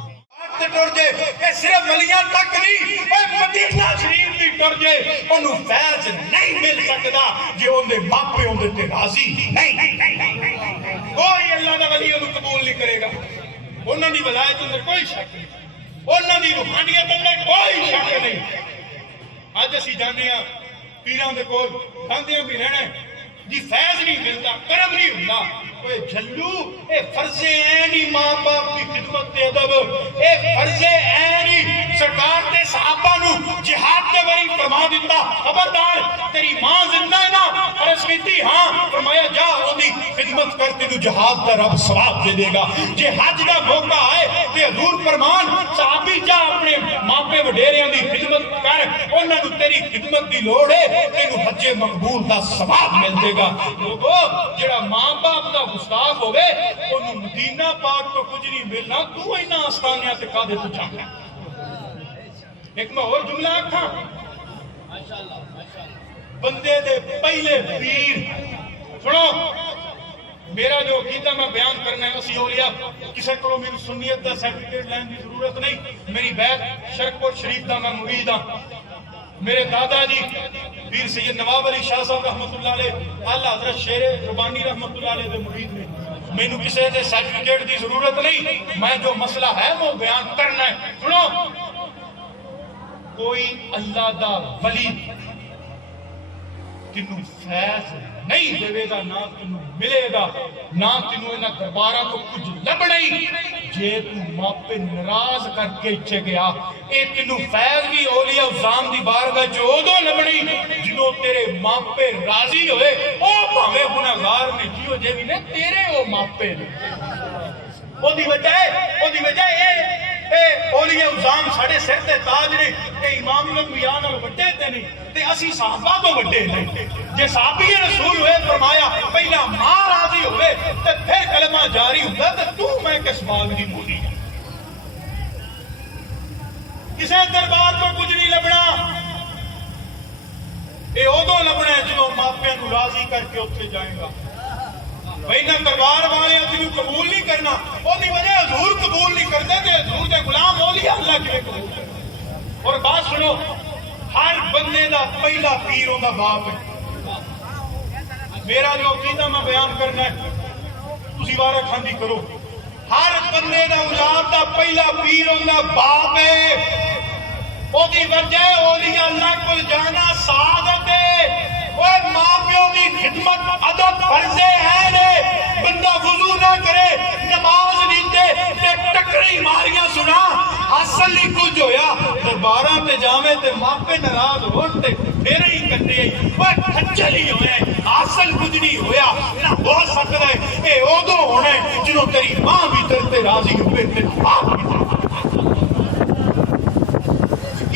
ٹر جے کہ صرف ولیاں تک نہیں اے مدینہ شریف بھی ٹر جے انہوں فیض نہیں مل سکتا جے اندے باپے اندے تے راضی نہیں کوئی اللہ دا ولی انہوں قبول نہیں کرے گا انہوں نے ولایت اندر کوئی شک نہیں انہوں نے روحانیت اندر کوئی شک نہیں آج اسی جانے ہیں پیران دے کول کھاندیاں بھی رہنا ہے جی فیض نہیں ملتا کرم نہیں ہوتا اے جھلو اے فرض عینی ماں باپ کی خدمت تے ادب اے فرض عینی سرکار تے صحابہ نو جہاد تے وری فرما دیتا خبردار تیری ماں زندہ ہے نا عرض کیتی ہاں فرمایا جا اودی خدمت کر تینو جہاد دا رب ثواب دے دے گا جے حج دا موقع آئے تے حضور فرمان صحابی جا اپنے ماں پے وڈیریاں دی خدمت کر انہاں نو تیری خدمت دی لوڑ ہے تینو حج مقبول دا ثواب مل دے گا لوگو جڑا ماں باپ دا گستاخ ہوئے انہوں مدینہ پاک تو کچھ نہیں ملنا تو اینا آستانیاں تے قادے تو جانا ایک میں اور جملہ آکھا بندے دے پہلے پیر سنو میرا جو عقیدہ میں بیان کرنا ہے اسی اولیاء کسے کرو میری سنیت دا سرٹیفکیٹ لین دی ضرورت نہیں میری بیعت شرکپور شریف دا میں مرید ہاں میرے دادا جی پیر سید نواب علی شاہ صاحب رحمت اللہ علیہ اللہ حضرت شیر ربانی رحمت اللہ علیہ دے مرید میں میں نو کسے دے سرٹیفکیٹ دی ضرورت نہیں میں جو مسئلہ ہے وہ بیان کرنا ہے سنو کوئی اللہ دا ولی تینوں فیض نہیں دے گا نہ تینوں ملے گا نہ تینوں انہاں درباراں تو کچھ لبنا ہی جے تو ماپے ناراض کر کے اچھے گیا اے تینوں فیض بھی اولیاء عظام دی بارگاہ جو دو لبنی جنہوں تیرے ماپے راضی ہوئے او بھاوے گناہگار میں جیو جے بھی نے تیرے او ماپے نے او دی وجہ اے اولیاء عظام ساڑھے سر تے تاج نے کہ امام الانبیاء نال وڈے تے نہیں تے اسی صحابہ تو وڈے نہیں جے صحابی رسول ہوئے فرمایا پہلا ماں راضی ہوئے تے پھر کلمہ جاری ہوتا تے تو میں کس باغ دی مولی کسے دربار کو کچھ نہیں لبنا اے ادو لبنا ہے جنہوں ماپیاں نو راضی کر کے اتنے جائیں گا بھئی نہ دربار والے اتنی قبول نہیں کرنا وہ دی وجہ حضور قبول نہیں کرتے کہ حضور دے غلام اولیاء اللہ کے قبول کرتے اور بات سنو ہر بندے دا پہلا پیر ہوندا باپ ہے میرا جو عقیدہ میں بیان کرنا ہے تسی وارہ کھاندی کرو ہر بندے دا اولاد دا پہلا پیر ہوندا باپ ہے وہ دی وجہ اولیاء اللہ کو جانا سعادت ہے وہ ماں پیوں کی خدمت ادب فرض ہے نے بندہ وضو نہ کرے نماز نہیں دے تے ٹکری ماریاں سنا حاصل نہیں کچھ ہویا درباراں تے جاویں تے ماپے ناراض ہون تے پھر ہی کٹے وہ کھچل ہی ہوئے حاصل کچھ نہیں ہویا نہ ہو سکتا ہے اے ادو ہونا ہے جنہوں تیری ماں بھی تیرے راضی ہوئے تے باپ بھی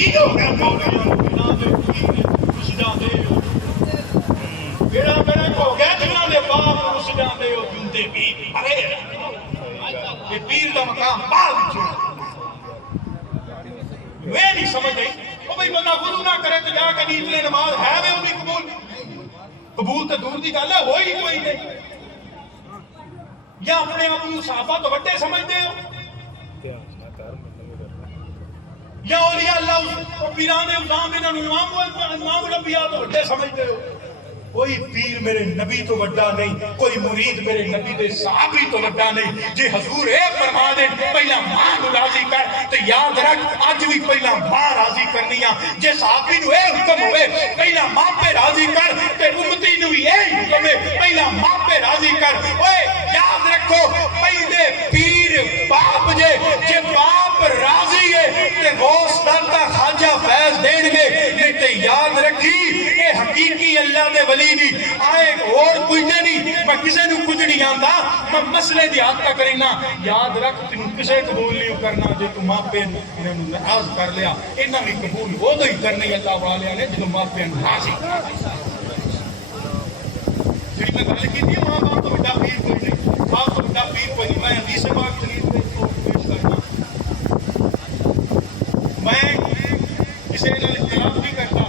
کی ہو گیا مولویوں جنہاں دے پیر رشداں دے بیڑا بیڑا ہو گیا جنہاں دے باپ رشداں دے جوندے پیر ارے یہ پیر دا مقام بعد چھوڑ میں نہیں سمجھ گئی وہ بھئی بندہ وضو نہ کرے تو جا کے نیت لے نماز ہے وہ نہیں قبول تو دور دی گل ہے ہوئی کوئی نہیں یا اپنے آپ کو صحابہ تو بڑے سمجھتے ہو یا اولیاء اللہ اور پیران امام انہوں امام الانبیاء تو بڑے سمجھتے ہو کوئی پیر میرے نبی تو بڑا نہیں کوئی مرید میرے نبی دے صحابی تو بڑا نہیں جے حضور اے فرما دے پہلا ماں نو راضی کر تو یاد رکھ اج بھی پہلا ماں راضی کرنی ہے جے صحابی نو اے حکم ہوئے پہلا ماں پہ راضی کر تے امتی نو بھی اے حکم ہے پہلا ماں پہ راضی کر اوے یاد رکھو پہلے پیر باپ جے باپ راضی ہے تے غوث داتا خواجہ فیض دین گے نہیں تے یاد رکھی اے حقیقی اللہ دے ولی نہیں آئے اور کچھ نہیں میں کسے نو کچھ نہیں آندا میں مسئلے دی ہاتھ کا کرینا یاد رکھ تینوں کسے قبول نہیں کرنا جے تو ماں پہ انہوں نے ناراض کر لیا انہاں بھی قبول ہو ہی کرنی اللہ والے نے جدوں ماں پہ راضی جڑی میں گل کیتی ہے ماں باپ تو بڑا پیر کوئی نہیں باپ تو بڑا پیر کوئی نہیں میں حدیث پاک شریف میں پیش کرنا میں کسے نال اختلاف نہیں کرتا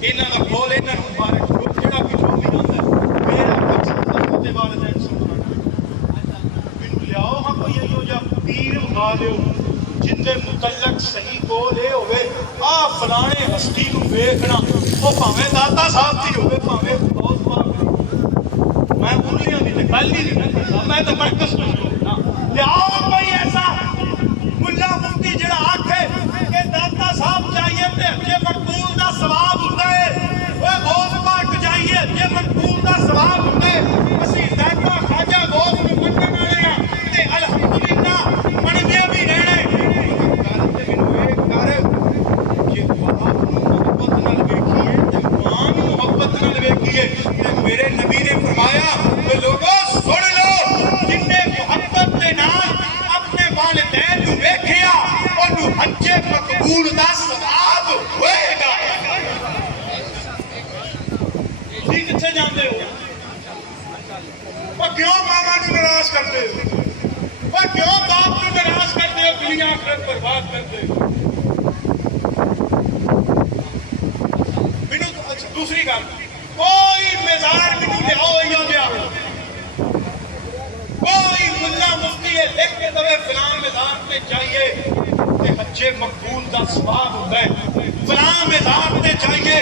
انہاں دا قول انہاں نوں مبارک ہو جڑا بھی جو بھی آندا میرا مقصد اپنے والدین سمجھانا مینوں لیاؤ ہاں کوئی ایو جا پیر بنا لیو جن دے متعلق صحیح قول اے ہوے آ فلانے ہستی نوں ویکھنا او بھاویں داتا صاحب دی ہوے بھاویں بہت پاک میں انہاں دی تے گل ہی نہیں کردا میں تے مرکز تو نا لیاؤ کوئی ایسا ملا مفتی جڑا آکھے کہ داتا صاحب چاہیے تے اچھے مقبول دا ثواب ہوندا ہے اوے غوث پاک چاہیے اچھے مقبول دا ثواب ہوندا ہے اسی داتا خواجہ غوث نوں منن والے ہاں تے الحمدللہ مننے بھی رہنے گل تے مینوں اے کر کہ باپ نوں محبت نال ویکھیے تے ماں نوں محبت نال ویکھیے تے میرے نبی نے فرمایا کہ لوگو سن لو جن نے محبت دے نال اپنے والدین نوں ویکھیا اونوں حج مقبول دا ثواب ہوئے گا تسی کتھے جاندے ہو او کیوں ماما نوں ناراض کرتے ہو او کیوں باپ نوں ناراض کرتے ہو دنیا آخرت برباد کرتے ہو مینوں دوسری گل کوئی مزار مینوں لیاؤ ایو جہا کوئی ملا مفتی ہے لکھ کے دوے فلاں مزار پہ چاہیے تے حج مقبول دا ثواب ہوندا ہے فلاں مزار تے چاہیے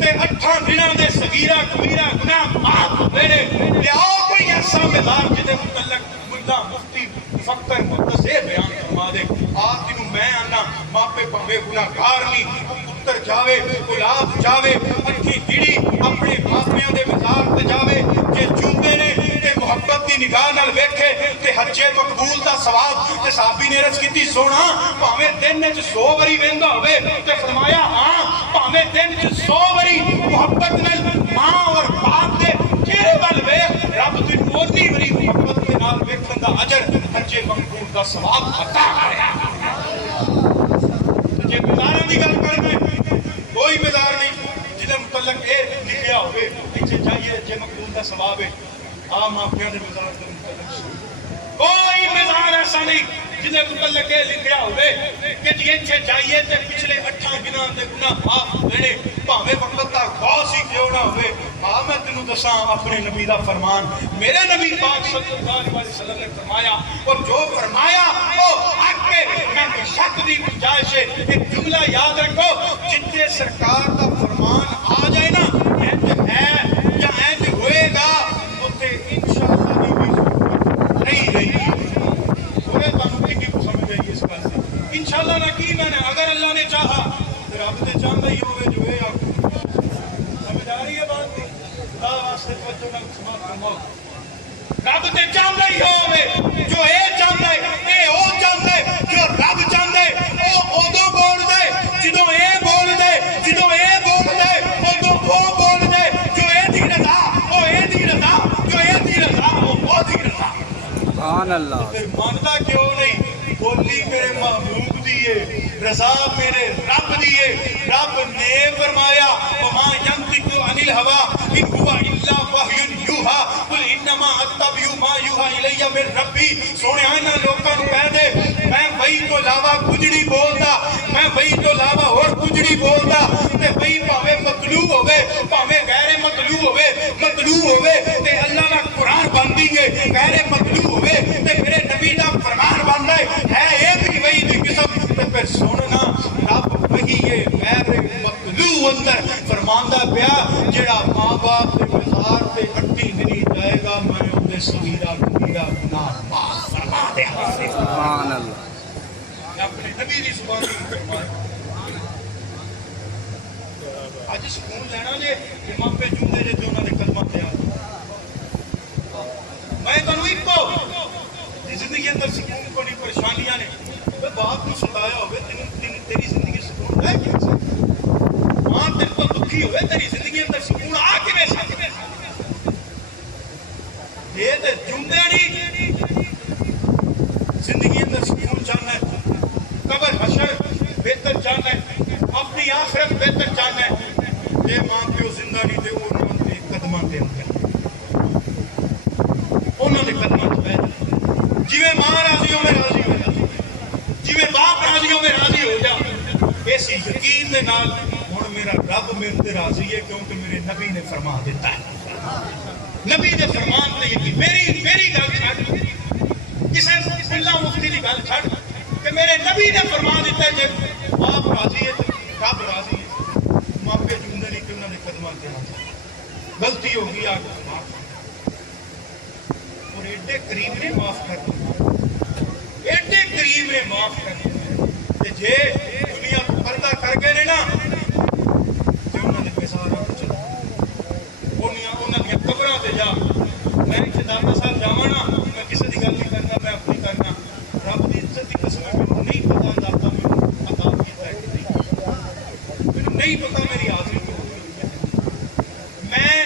تے 8 دناں دے صغیرہ کبیرہ گناہ معاف ہوندے نے لیاؤ کوئی ایسا مزار جدے متعلق ملا مفتی فقر متصے بیان فرما دے آپ جنوں میں آنا ماپے پاوے گناہگار نہیں پتر جاوے اولاد جاوے اٹھی ہڑی اپنے ماپیاں دے مزار تے جاوے جے چوندے نے تے محبت دی نگاہ نال ویکھے تے حج مقبول دا ثواب تے صحابی نے عرض کیتی سونا بھاویں دن وچ 100 واری ویندا ہوے تے فرمایا ہاں بھاویں دن وچ 100 واری محبت نال ماں اور باپ دے چہرے ول ویکھ رب تینوں اونی واری محبت دے نال ویکھن دا اجر حج مقبول دا ثواب عطا کرے گا جے مزاراں دی گل کرے کوئی مزار نہیں جدے متعلق اے لکھیا ہوئے پیچھے جائیے جے مقبول دا ثواب ہے آ ماپیاں دے مزار دے متعلق کوئی مزار ایسا نہیں جدے متعلق اے لکھیا ہوئے کہ جی ایتھے جائیے تے پچھلے 8 دناں دے گناہ معاف ہونے بھاویں وقت دا غوث ہی کیوں نہ ہوئے ہاں میں تینوں دساں اپنے نبی دا فرمان میرے نبی پاک صلی اللہ علیہ وسلم نے فرمایا اور جو فرمایا وہ حق ہے میں کوئی شک دی گنجائش ہے ایک جملہ یاد رکھو جتنے سرکار دا فرمان آ جائے نا اینج ہے یا اینج ہوئے گا تے انشاءاللہ دی بھی نہیں رہی تھوڑے تانوں کی سمجھ آئی اس گل سے انشاءاللہ نہ کی میں نے اگر اللہ نے چاہا تو رب تے چاہندا ہی ہوے جو ہے آپ سمجھ آ رہی ہے بات واسطے توجہ نال سماعت فرماؤ رب تے چاہندا ہی ہوے جو اے چاہندا ہے اے او چاہندا ہے جو رب چاہندا ہے او اودوں بول دے جدوں اے بول دے جدوں اے بول دے اودوں او بول دے جو اے دی رضا او اے دی رضا جو اے دی رضا او دی رضا سبحان اللہ پھر ماندا کیوں نہیں بولی میرے محبوب دی ہے رضا میرے رب دیے رب نے فرمایا وما ينطق عن الهوى ان هو الا وحی یوحى قل انما اتبع ما یوحى الی من ربی سونے انہاں لوکاں نوں کہہ دے میں وہی تو علاوہ کچھ نہیں بولدا میں وہی تو علاوہ اور کچھ نہیں بولدا تے وہی بھاویں مطلوب ہوے بھاویں غیر مطلوب ہوے تے اللہ دا قرآن بندی ہے غیر مطلوب ہوے تے میرے نبی دا فرمان بندا ہے اے بھی وہی دی قسم تے پھر سننا رب وہی ہے غیر مطلوب اندر فرماندا پیا جڑا ماں باپ دے مزار تے ہٹی نہیں جائے گا میں اودے صغیرہ کبیرہ گناہ معاف فرما دے سبحان اللہ اپنے نبی دی زبان تے فرمایا اج سکون لینا جے امام پہ جوندے جے تے انہاں دے قدماں تے آ میں تانوں اکو زندگی اندر سکون کو نہیں پریشانیاں نے باپ کو ستایا ہوئے تیری زندگی سکون ہے کیا ماں تیرے کو دکھی ہوئے تیری زندگی اندر سکون آ کے میں سکتے یہ تو جمدے نہیں زندگی اندر سکون چاہنا ہے قبر حشر بہتر چاہنا ہے اپنی آخرت بہتر چاہنا ہے یہ ماں پیو زندہ نہیں دے انہوں نے قدمہ دے انہوں نے قدمہ دے جیوے ماں راضی ہو میں راضی ہو جا جیوے باپ راضی ہو میں راضی ہو جا ایسی یقین دے نال ہن میرا رب میرے تے راضی ہے کیونکہ میرے نبی نے فرما دیتا ہے نبی دے فرمان تے یقین میری گل چھڈ کسے اللہ مفتی دی گل چھڈ کہ میرے نبی نے فرما دیتا ہے جے باپ راضی ہے تے رب راضی ہے ماں پہ جوندے نہیں کہ انہاں دے قدماں تے غلطی ہو گئی آ معاف اور ایڈے قریب نے معاف کر دیا ایڈے قریب نے معاف کر دیا جے دنیا کو پردہ کر گئے نا تے انہاں دے پیساراں تے چلا انہاں دی قبراں تے جا میں داتا صاحب جاواں نا میں کسی دی گل نہیں کرنا میں اپنی کرنا رب دی عزت دی قسم مینوں نہیں پتہ داتا مینوں عطا کیتا ہے کہ نہیں مینوں نہیں پتہ میری حاضری کیوں ہوئی ہے میں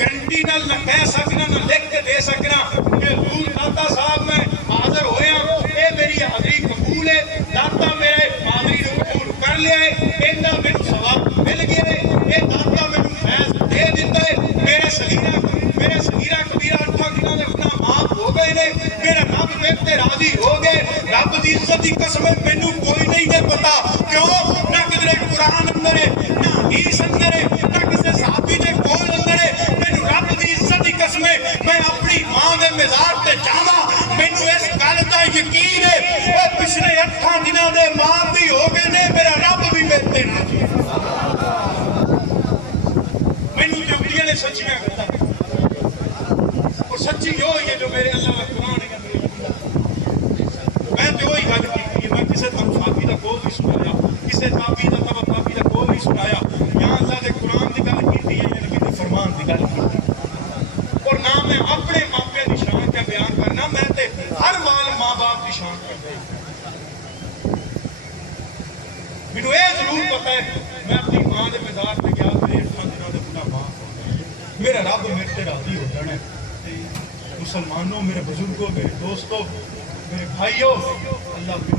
گارنٹی نال نہ کہہ سکنا نہ لکھ کے دے سکنا کہ حضور داتا صاحب میں حاضر ہویا اے میری حاضری قبول ہے داتا میرے حاضری نو قبول کر لیا ہے ایندا مینوں ثواب مل گیا ہے اے داتا مینوں فیض دے دتا ہے میرے صغیرہ کبیرہ اٹھاں دنوں دے گناہ معاف ہو گئے نے میرا رب میرے تے راضی ہو گئے رب دی عزت دی قسم مینوں کوئی نہیں دے پتا کیوں نہ کدھر قرآن اندر ہے نہ حدیث اندر ہے نہ کسے صحابی دے کول اندر ہے مینوں رب دی عزت دی قسم میں اپنی ماں دے مزار تے جاواں مینوں اس گل دا یقین ہے او پچھلے 8 دنوں دے معاف بھی ہو گئے نے میرا رب بھی میرے تے راضی ہے مینوں جملیاں نے سچیاں گلاں اور سچی جو ہے جو میرے اللہ کا قرآن ہے میں جو ہی گل کی میں کسی طرح صحابی دا قول نہیں سنایا کسی تابعی دا قول نہیں سنایا یا اللہ دے قرآن دی گل کی ہے یا نبی دے فرمان دی گل کی اور نہ میں اپنے ماں پہ دی شان کا بیان کرنا میں تے ہر وال ماں باپ دی شان کر دے مینوں یہ ضرور پتہ ہے میں اپنی ماں دے مزار تے گیا میرے 8 دنوں دے گناہ معاف ہو گئے میرا رب میرے تے راضی ہو جانا ہے مسلمانوں میرے بزرگوں میرے دوستوں میرے بھائیوں اللہ کی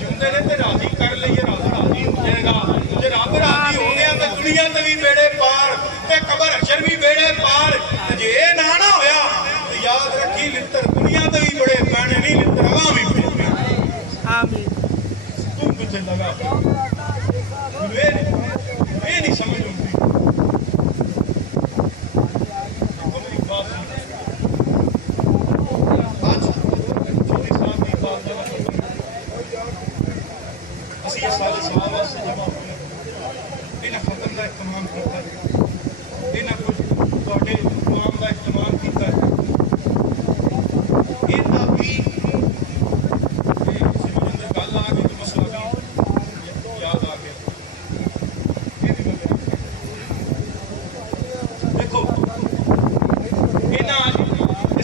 جمدے نے تے راضی کر لئیے رب راضی ہو جائے گا جے رب راضی ہو گیا تو دنیا تے بھی بیڑے پار تے قبر حشر بھی بیڑے پار جے اے نہ ہویا تو یاد رکھی لتر دنیا تے بھی بڑے پینے نہیں لتر ہوا بھی بڑے آمین تم کچھ لگا یہ نہیں سمجھ آتی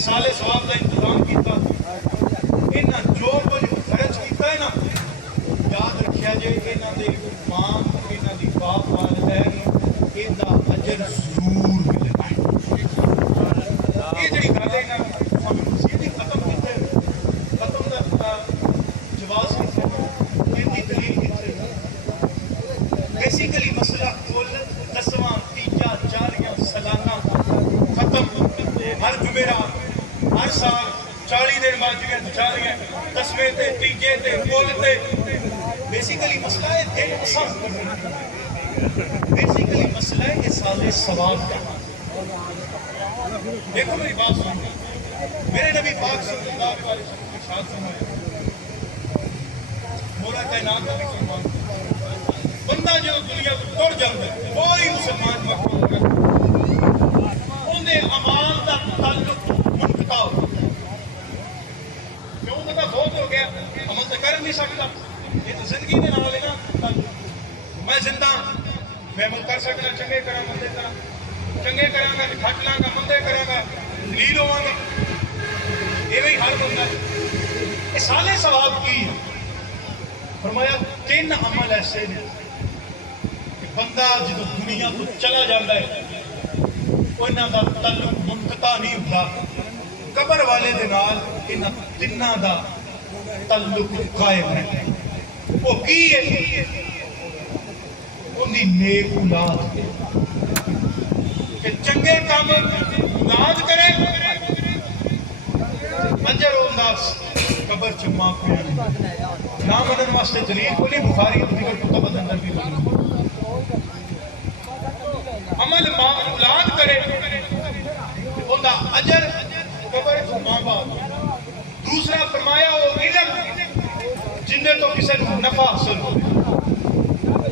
سالے ثواب کا انتظام کیتا انہاں جو کچھ خرچ کیتا ہے نا یاد رکھیا جے انہاں دے ماں انہاں دی باپ والدین ایندا اجر ضرور ملنا ہے یہ جڑی گل ہے نا ہم مسیح دی ختم کیتے ختم دا جواز جمعرات ہر سال 40 دن بعد جگہ 40 10ویں تے تیجے تے کل تے بیسیکلی مسئلہ ہے دن پسند بیسیکلی مسئلہ ہے یہ سال ثواب کا دیکھو میری بات سنو میرے نبی پاک صلی اللہ علیہ وسلم کے ساتھ فرمایا مولا کائنات کا بھی فرمان بندہ جو دنیا کو توڑ جاتا ہے کوئی مسلمان مقبول کرتا اندے اعمال کا تعلق منقطع ہو کیوں بندہ فوت ہو گیا عمل تو کر نہیں سکتا یہ تو زندگی دے نال ہے نا میں زندہ میں عمل کر سکنا چنگے کراں مندے کراں چنگے کراں گا کھٹ لاں گا مندے کراں گا ذلیل ہوواں گا یہ وہی حال بندہ یہ سالے ثواب کی فرمایا 3 عمل ایسے ہیں کہ بندہ جدو دنیا تو چلا جاتا ہے انہاں دا تعلق منقطع نہیں ہوتا قبر والے دے نال انہاں تیناں دا تعلق قائم ہے وہ کی ہے اندی نیک اولاد کہ چنگے کام اولاد کرے اجر انداز قبر چ ماں پیا نہ منن واسطے دلیل کوئی بخاری دیگر کتب اندر بھی عمل ماں اولاد کرے اوندا اجر قبر چ ماں باپ دوسرا فرمایا وہ علم جن تو کسی کو نفع حاصل ہو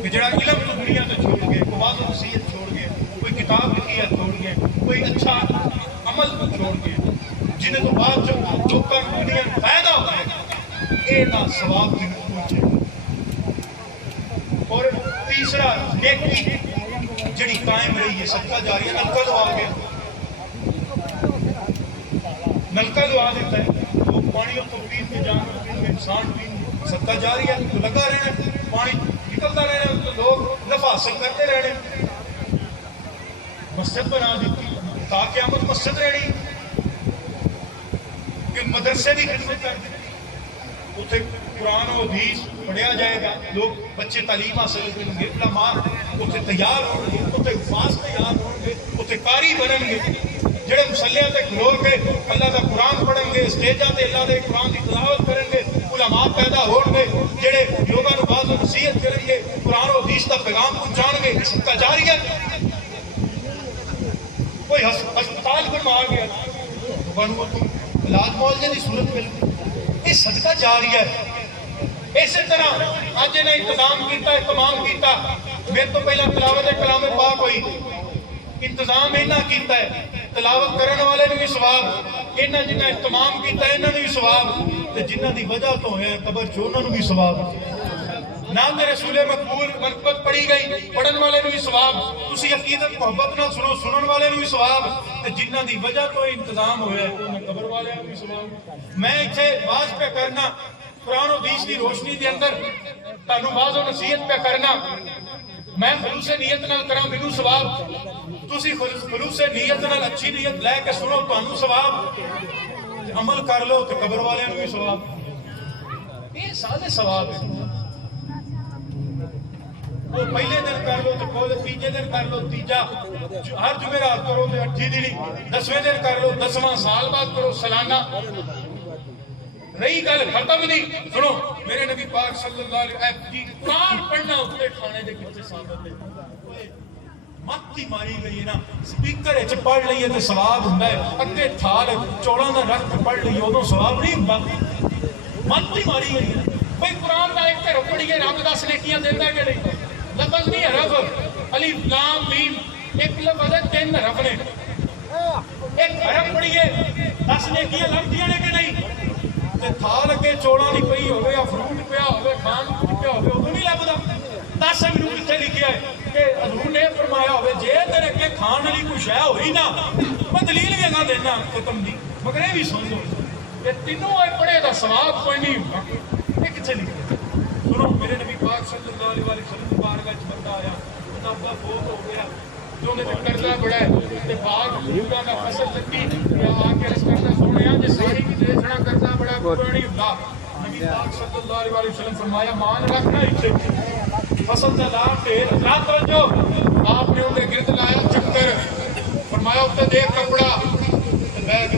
کہ جڑا علم تو دنیا تو چھوڑ گئے کوئی واضح نصیحت چھوڑ گئے کوئی کتاب لکھی ہے چھوڑ گئے کوئی اچھا عمل کو چھوڑ گئے جنہیں تو بعد جو لوکاں دنیا فائدہ ہوتا ہے اے نا ثواب جن کو پہنچے اور تیسرا نیکی جڑی قائم رہی ہے صدقہ جاریہ نلکا دعا گیا نلکا دعا دیتا ہے وہ پانی اور تقریر کے جانور کے انسان بھی صدقہ جاریہ تو لگا رہنا پانی نکلتا رہنا تو لوگ نفع حاصل کرتے رہنے مسجد بنا دیتی تاکہ قیامت مسجد رہنی کہ مدرسے کی خدمت کر دی اتنے قرآن و حدیث پڑھیا جائے گا لوگ بچے تعلیم حاصل کریں گے علماء اتنے تیار ہوں گے اتنے حفاظ تیار ہوں گے اتنے قاری بنیں گے جڑے مسلیہ تے کھلو کے اللہ کا قرآن پڑھیں گے اسٹیجاں تے اللہ دے قرآن کی تلاوت کریں گے علماء پیدا ہون گے جڑے لوگاں نوں واعظ و نصیحت کریں گے قرآن و حدیث کا پیغام پہنچان گے صدقہ جاریہ کوئی ہسپتال بنوا گیا بنو تم علاج معالجے کی صورت مل یہ صدقہ جاریہ ہے اسی طرح آج نے انتظام کیتا اہتمام کیتا میرے تو پہلا تلاوت کلام پاک ہوئی انتظام اینا کیتا ہے تلاوت کرنے والے نے بھی ثواب اینا جنہ اہتمام کیتا ہے انہوں نے بھی ثواب تے جنہ دی وجہ تو ہے قبر چ انہوں نے بھی ثواب نام دے رسول مقبول منقبت پڑھی گئی پڑھن والے نے بھی ثواب تسی عقیدت محبت نہ سنو سنن والے نے بھی ثواب تے جنہ دی وجہ تو انتظام ہویا ہے انہاں قبر والے نے بھی ثواب میں ایتھے واز پہ کرنا قرآن و حدیث کی روشنی دے اندر تانوں واز و نصیحت پہ کرنا میں خلوص نیت نال کراں مینوں ثواب تسی خلوص نیت نال اچھی نیت لے کے سنو تانوں ثواب عمل کر لو تے قبر والے نوں بھی ثواب یہ سارے ثواب ہے وہ پہلے دن کر لو تو کول تیجے دن کر لو تیجا ہر جمعرات کرو تے 8 دن 10ویں دن کر لو 10واں سال بعد کرو سالانہ رہی گل ختم نہیں سنو میرے نبی پاک صلی اللہ علیہ وسلم قرآن پڑھنا اتنے کھانے دے کتے ثابت ہے مت ہی ماری گئی ہے نا سپیکر وچ پڑھ لئیے تے ثواب ہوندا ہے اگے تھال چولاں دا رکھ پڑھ لئیے اودوں ثواب نہیں ہوندا مت ہی ماری گئی ہے بھئی قرآن دا ایک گھر پڑھیے رب 10 نیکیاں دیندا ہے کہ نہیں لفظ نہیں حرف الف لام میم ایک لفظ ہے 3 حرف نے ایک حرف پڑھیے 10 نیکیاں لگدیاں نے کہ نہیں تھال کے چوڑا نہیں پئی ہوئے یا فروٹ پیا ہوئے کھان پیا ہوئے وہ نہیں لبدا 10 منٹ کتنے لکھیا ہے کہ حضور نے فرمایا ہوئے جے تیرے کے کھان والی کوئی شے ہوئی نا میں دلیل بھی نہ دینا ختم دی مگر یہ بھی سن لو یہ تینوں اے پڑھے دا ثواب کوئی نہیں ہوگا یہ کتنے لکھیا سنو میرے نبی پاک صلی اللہ علیہ وسلم کی بارگاہ وچ بندہ آیا انہاں دا فوت ہو گیا جو نے قرضہ بڑا ہے تے باغ لوگاں دا فصل لگی یا آ کے رس کرتا سونیا جے ساری بھی دیکھنا کرتا بڑا پرانی ہوندا نبی پاک صلی اللہ علیہ وسلم فرمایا مان رکھنا ایتھے فصل دا لار ڈھیر رات توجہ آپ نے ان کے گرد لایا چکر فرمایا اوتے دیکھ کپڑا تے بیٹھ کے